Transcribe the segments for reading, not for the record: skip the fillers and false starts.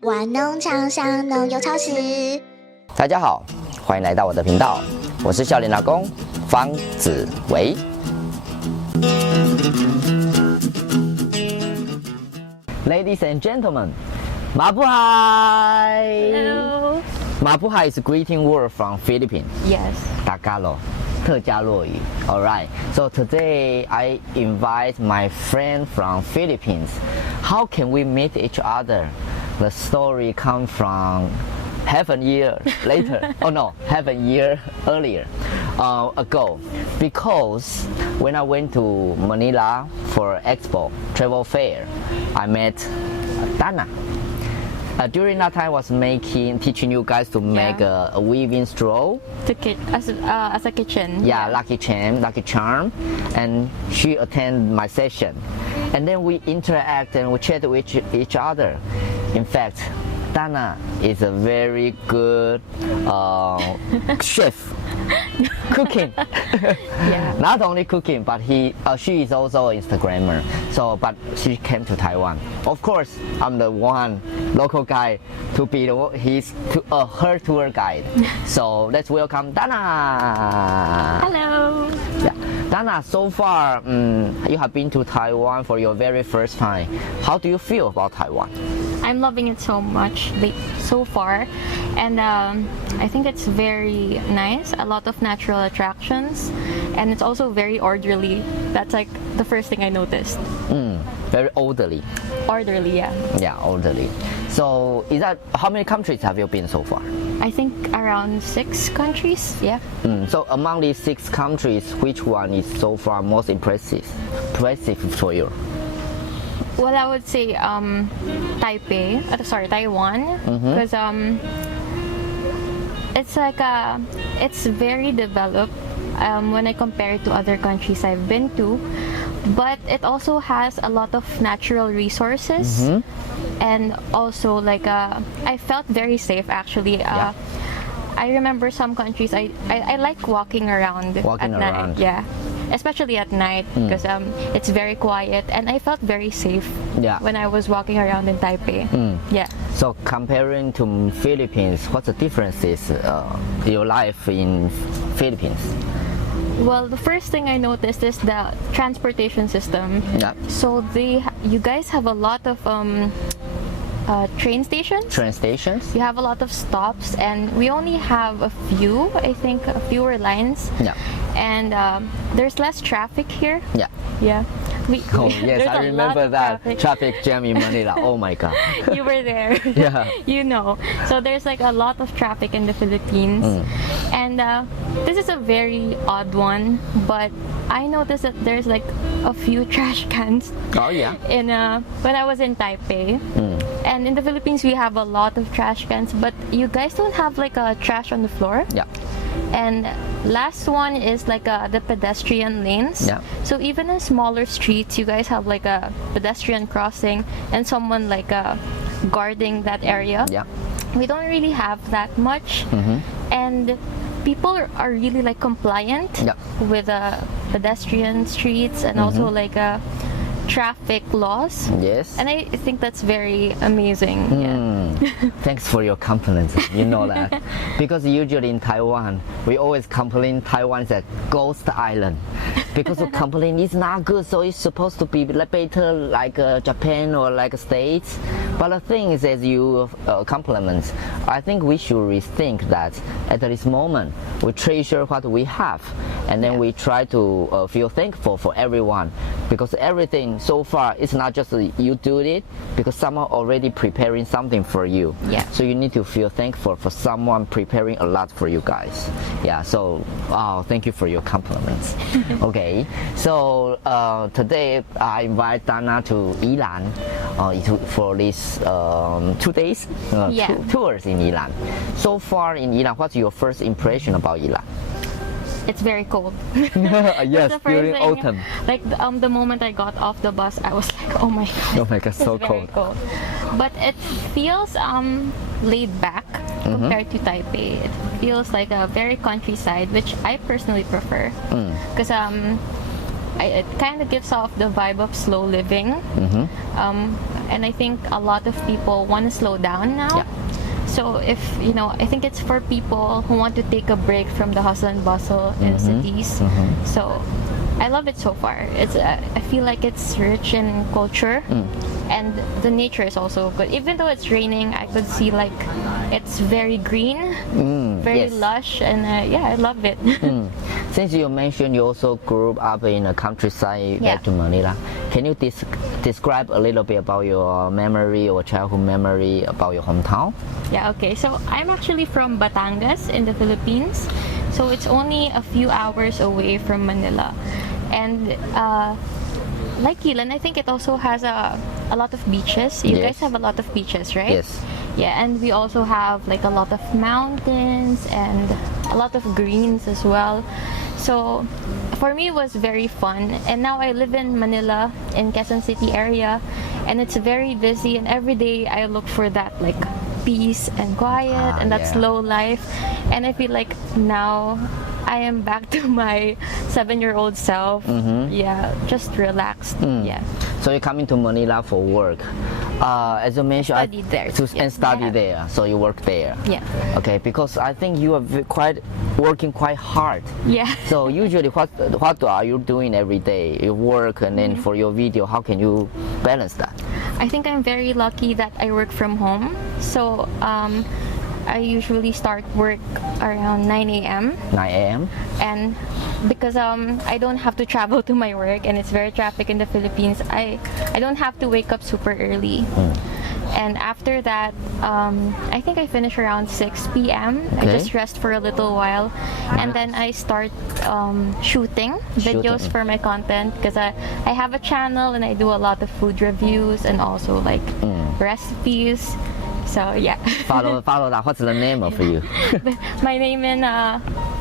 玩农场上农游超时。大家好，欢迎来到我的频道，我是笑脸老公方子维。Ladies and gentlemen, 马布海。Hello. 马布海 is a greeting word from Philippines. Yes. Tagalog. 特加洛语 Alright, so today I invite my friend from Philippines. How can we meet each other? The story comes from half a year later. Oh no, half a year earlier ago. Because when I went to Manila for Expo travel fair, I met Danna. During that time, I was teaching you guys to make a weaving straw. As a kitchen. Yeah, lucky charm, and she attended my session, and then we interact and we chat with each other. In fact, Danna is a very good chef. Cooking. Yeah. Not only cooking, but she is also an Instagrammer. So, but she came to Taiwan. Of course, I'm the one local guy to be her tour guide. So let's welcome Danna. Hello. Yeah. Danna, so far you have been to Taiwan for your very first time. How do you feel about Taiwan? I'm loving it so much so far, and I think it's very nice. A lot of natural attractions, and it's also very orderly. That's like the first thing I noticed. Very orderly. Orderly, yeah. Yeah, orderly. So, how many countries have you been so far? I think around 6 countries. Yeah. So among these 6 countries, which one is so far most impressive for you? Well, I would say Taiwan, because it's like it's very developed when I compare it to other countries I've been to, but it also has a lot of natural resources, and also like I felt very safe actually. I remember some countries I like walking around at night. Yeah. Especially at night, because it's very quiet, and I felt very safe when I was walking around in Taipei. Yeah. So comparing to Philippines, what's the differences your life in Philippines? Well, the first thing I noticed is the transportation system. Yeah. So you guys have a lot of train stations. Train stations? You have a lot of stops, and we only have a few, I think, fewer lines. Yeah. And there's less traffic here. Yeah. Yeah. Oh yes, I remember that traffic jam in Manila. Oh my god. You were there. Yeah. You know. So there's like a lot of traffic in the Philippines. And this is a very odd one, but I noticed that there's like a few trash cans. Oh yeah. When I was in Taipei. And in the Philippines we have a lot of trash cans, but you guys don't have like a trash on the floor. Yeah. And last one is like the pedestrian lanes. Yeah. So even in smaller streets, you guys have like a pedestrian crossing and someone like guarding that area. Yeah. We don't really have that much, and people are really like compliant with pedestrian streets and also like traffic laws. Yes. And I think that's very amazing. Yeah. Thanks for your compliments. You know that. Because usually in Taiwan, we always complain Taiwan is a ghost island. Because the complaint is not good, so it's supposed to be better like Japan or like States. But the thing is, as you compliment, I think we should rethink that at this moment, we treasure what we have, and then we try to feel thankful for everyone. Because everything so far is not just you do it, because someone already preparing something for you. Yeah. So you need to feel thankful for someone preparing a lot for you guys. Yeah. So thank you for your compliments. Okay. So today I invite Danna to Yilan for this 2 days tours in Yilan. So far in Yilan, what's your first impression about Yilan? It's very cold. Yes, during autumn. Like the moment I got off the bus, I was like, oh my god. Oh my god, so very cold. But it feels laid back compared to Taipei. It feels like a very countryside, which I personally prefer. Because it kind of gives off the vibe of slow living. And I think a lot of people want to slow down now. Yeah. So I think it's for people who want to take a break from the hustle and bustle in cities. So I love it so far. I feel like it's rich in culture, and the nature is also good. Even though it's raining, I could see like it's very green, very yes. lush, and I love it. Since you mentioned you also grew up in a countryside back to Manila, can you describe a little bit about your memory or childhood memory about your hometown? Yeah, okay. So I'm actually from Batangas in the Philippines. So it's only a few hours away from Manila. And like Keelan, I think it also has a lot of beaches. You guys have a lot of beaches, right? Yes. Yeah, and we also have like a lot of mountains and a lot of greens as well. So for me it was very fun. And now I live in Manila, in Quezon City area, and it's very busy, and every day I look for that like peace and quiet and that slow life. And I feel like now I am back to my 7-year-old self. Yeah, just relaxed. Yeah. So you're coming to Manila for work. As you mentioned, Studied there. And study there. So you work there. Yeah. Okay, because I think you are working quite hard. Yeah. So usually, what are you doing every day? You work, and then for your video, how can you balance that? I think I'm very lucky that I work from home. So I usually start work around 9 a.m. 9 a.m. And because I don't have to travel to my work, and it's very traffic in the Philippines, I don't have to wake up super early. And after that, I think I finish around 6 p.m. I just rest for a little while, and then I start shooting videos for my content, because I have a channel and I do a lot of food reviews and also like recipes. So yeah. Follow that. What's the name of you? My name in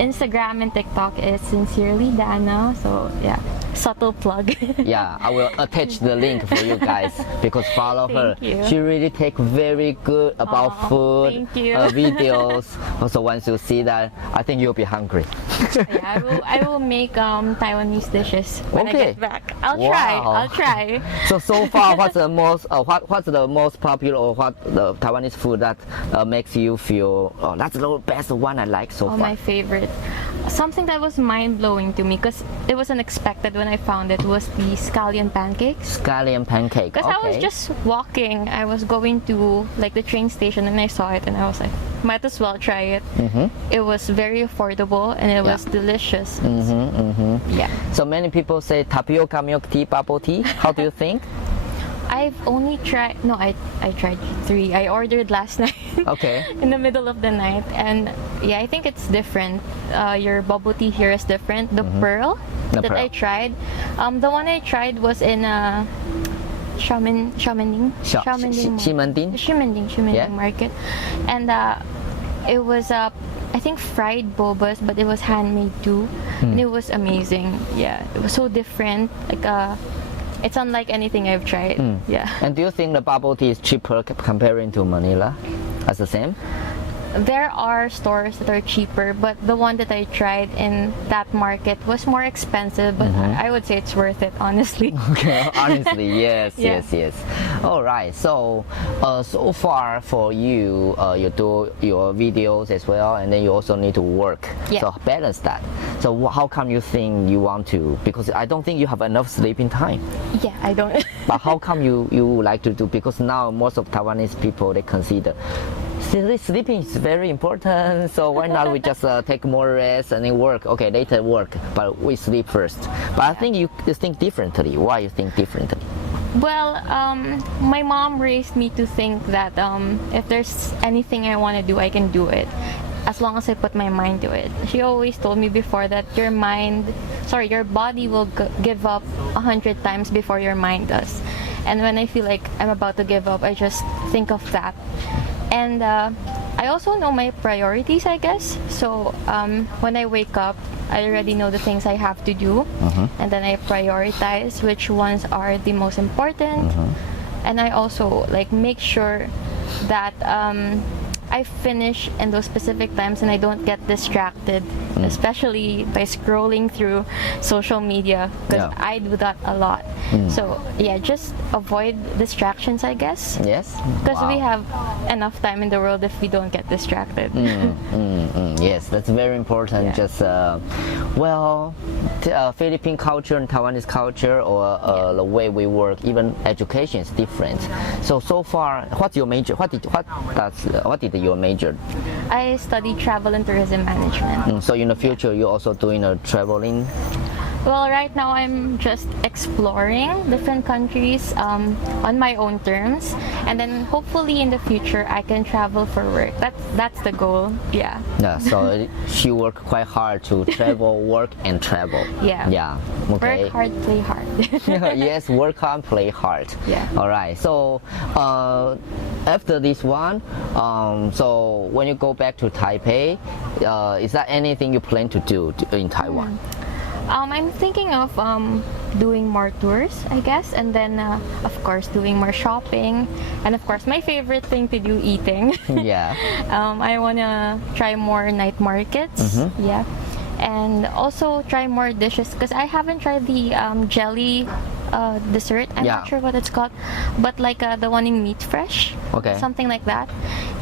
Instagram and TikTok is Sincerely Danna. So yeah, subtle plug. Yeah, I will attach the link for you guys, because follow her. you. She really take very good about food thank you. Videos. Also, once you see that, I think you'll be hungry. Yeah, I will make Taiwanese dishes when I get back. I'll try. So far, what's the most popular, or what the Taiwanese food that makes you feel, oh, that's the best one I like so far? My favorite. Something that was mind-blowing to me, because it was unexpected when I found it, was the scallion pancakes. Scallion pancake. Because I was just walking, I was going to like the train station, and I saw it, and I was like, might as well try it. It was very affordable, and it was delicious. Yeah. So many people say tapioca milk tea, bubble tea. How do you think? I've only tried, no, I tried 3. I ordered last night. Okay. In the middle of the night, and yeah, I think it's different. Your bubble tea here is different. The pearl that I tried, the one I tried was in Xiaomending market, and it was I think fried bobas, but it was handmade too, and it was amazing. Yeah, it was so different. Like it's unlike anything I've tried. Yeah. And do you think the bubble tea is cheaper comparing to Manila? As the same? There are stores that are cheaper, but the one that I tried in that market was more expensive, but I would say it's worth it, honestly. Okay, honestly, yes. All right, so so far for you, you do your videos as well, and then you also need to work. So balance that. So how come you think you want to? Because I don't think you have enough sleeping time. Yeah, I don't. But how come you like to do? Because now most of Taiwanese people, they consider sleeping is very important, so why not we just take more rest and then work? Okay, later work, but we sleep first. But I think you think differently. Why you think differently? Well, my mom raised me to think that if there's anything I want to do, I can do it, as long as I put my mind to it. She always told me before that your body will give up 100 times before your mind does. And when I feel like I'm about to give up, I just think of that. And I also know my priorities, I guess. So when I wake up, I already know the things I have to do, and then I prioritize which ones are the most important. And I also like make sure that I finish in those specific times and I don't get distracted especially by scrolling through social media, because Yeah. I do that a lot. So yeah, just avoid distractions, I guess. Yes. Because we Wow. have enough time in the world if we don't get distracted. Yes, that's very important. Yeah. Just Philippine culture and Taiwanese culture, or the way we work, even education is different. So far, what's your major? What did your major? I studied travel and tourism management. So in the future, you're also doing a traveling. Well, right now I'm just exploring different countries on my own terms, and then hopefully in the future I can travel for work. That's the goal. Yeah. Yeah. So she worked quite hard to travel, work, and travel. Yeah. Yeah. Okay. Work hard, play hard. Yes, work hard, play hard. Yeah. All right. So after this one, so when you go back to Taipei, is there anything you plan to do in Taiwan? I'm thinking of doing more tours, I guess, and then of course doing more shopping, and of course my favorite thing to do, eating. Yeah. I wanna try more night markets. Yeah. And also try more dishes, because I haven't tried the jelly dessert. I'm Yeah. not sure what it's called, but like the one in Meat Fresh. Okay. Something like that.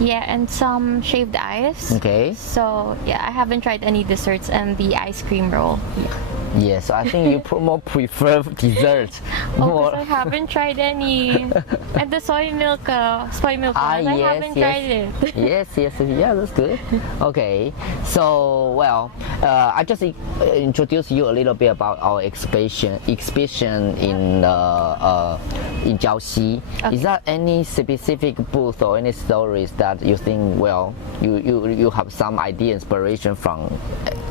Yeah, and some shaved ice. Okay. So yeah, I haven't tried any desserts and the ice cream roll. Yeah. Yes, I think you more prefer dessert. Oh, More. 'cause I haven't tried any. And the soy milk one, I haven't tried it. Yes, yeah, that's good. Okay, so I just introduced you a little bit about our exhibition in Jiaoxi. Okay. Is there any specific booth or any stories that you think you have some idea, inspiration from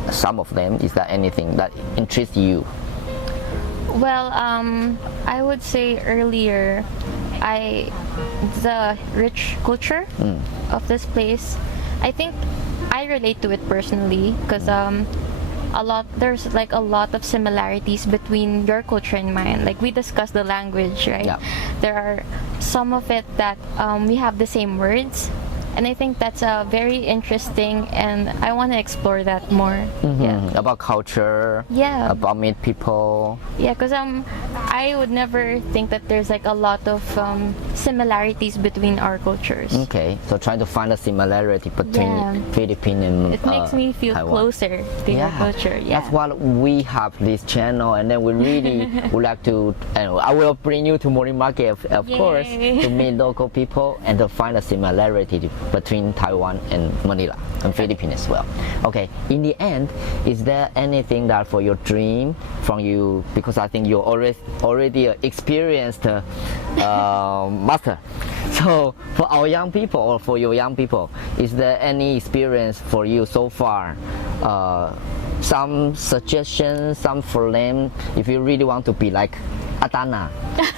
some of them? Is there anything that interests you? Well, I would say earlier, the rich culture of this place, I think I relate to it personally, because there's like a lot of similarities between your culture and mine. Like we discussed the language, right? Yeah. There are some of it that we have the same words, and I think that's very interesting, and I want to explore that more. Yeah. About culture. Yeah. About meet people. Yeah, because I would never think that there's like a lot of similarities between our cultures. Okay, so trying to find a similarity between Yeah. Philippine and It makes me feel Taiwan. closer to your culture. Yeah. That's why we have this channel, and then we really would like to. And I will bring you to morning market, of course, Yay. to meet local people and to find a similarity between Taiwan and Manila and Philippines as well. Okay, in the end, is there anything that for your dream from you? Because I think you're already experienced master. So for our young people, or for your young people, is there any experience for you so far? Some suggestions, some for them, if you really want to be like Danna.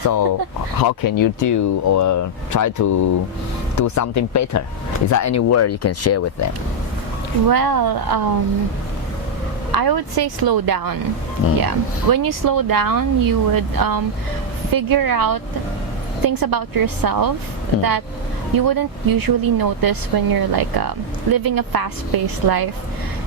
So how can you do or try to do something better? Is there any word you can share with them? Well, I would say slow down. Yeah. When you slow down, you would figure out things about yourself that you wouldn't usually notice when you're like living a fast-paced life.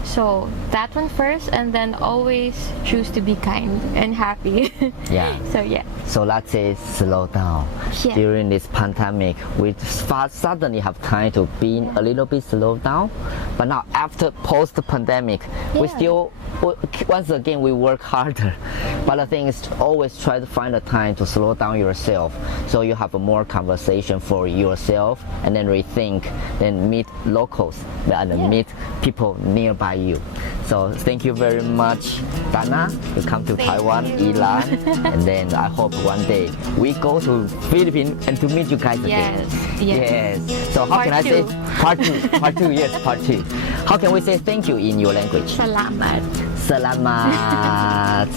So that one first, and then always choose to be kind and happy. Yeah. So yeah. So let's say slow down. Yeah. During this pandemic, we suddenly have time to be a little bit slowed down. But now after post-pandemic, we Yeah. still, once again, we work harder. But the thing is, always try to find a time to slow down yourself, so you have a more conversation for yourself, and then rethink, then meet locals, and then meet people nearby you. So thank you very much, Danna. You come to Thank Taiwan, you. Ilan, and then I hope one day we go to Philippines and to meet you guys again. Yes. So how Part can I say two. part two? Part two, yes, part two. How can we say thank you in your language? Salamat. Salamat.